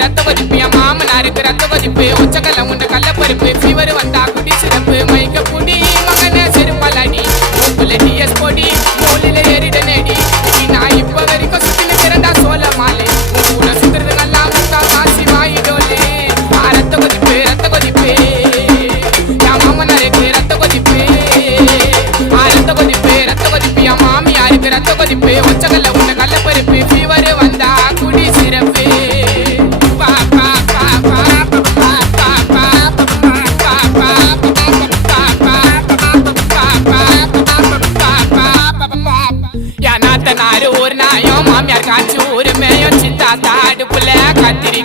ரத்த கொதிப்பு என் மாமனாருக்கு ரத்த கொதிப்பு ஒச்சக்கல்ல உண்ட கல்ல பருப்பு ஃபீவர் வந்தா குடி சிறப்பு மைக்க புடி மகன செருப்பலாடி உப்புல டிஎஸ் பொடி தோலில ஏறிட நேடி நான் இப்ப வரைக்கும் சுத்தின திறந்தா சோழ மாலை கூட சுத்துறது நல்லா முத்தா காசி வாயிடோலே ரத்த கொதிப்பு என் மாமனாருக்கு ரத்த கொதிப்பு என் மாமியாருக்கு ரத்த கொதிப்பு ஒச்சக்கல்ல உண்ட கல்ல பருப்பு ஃபீவர் வந்தா குடி சிறப்பு ஒரு நாயம் மாமியார் காய்ச்சி ஒரு மேயம் சித்தா தாடு புள்ள கத்திரி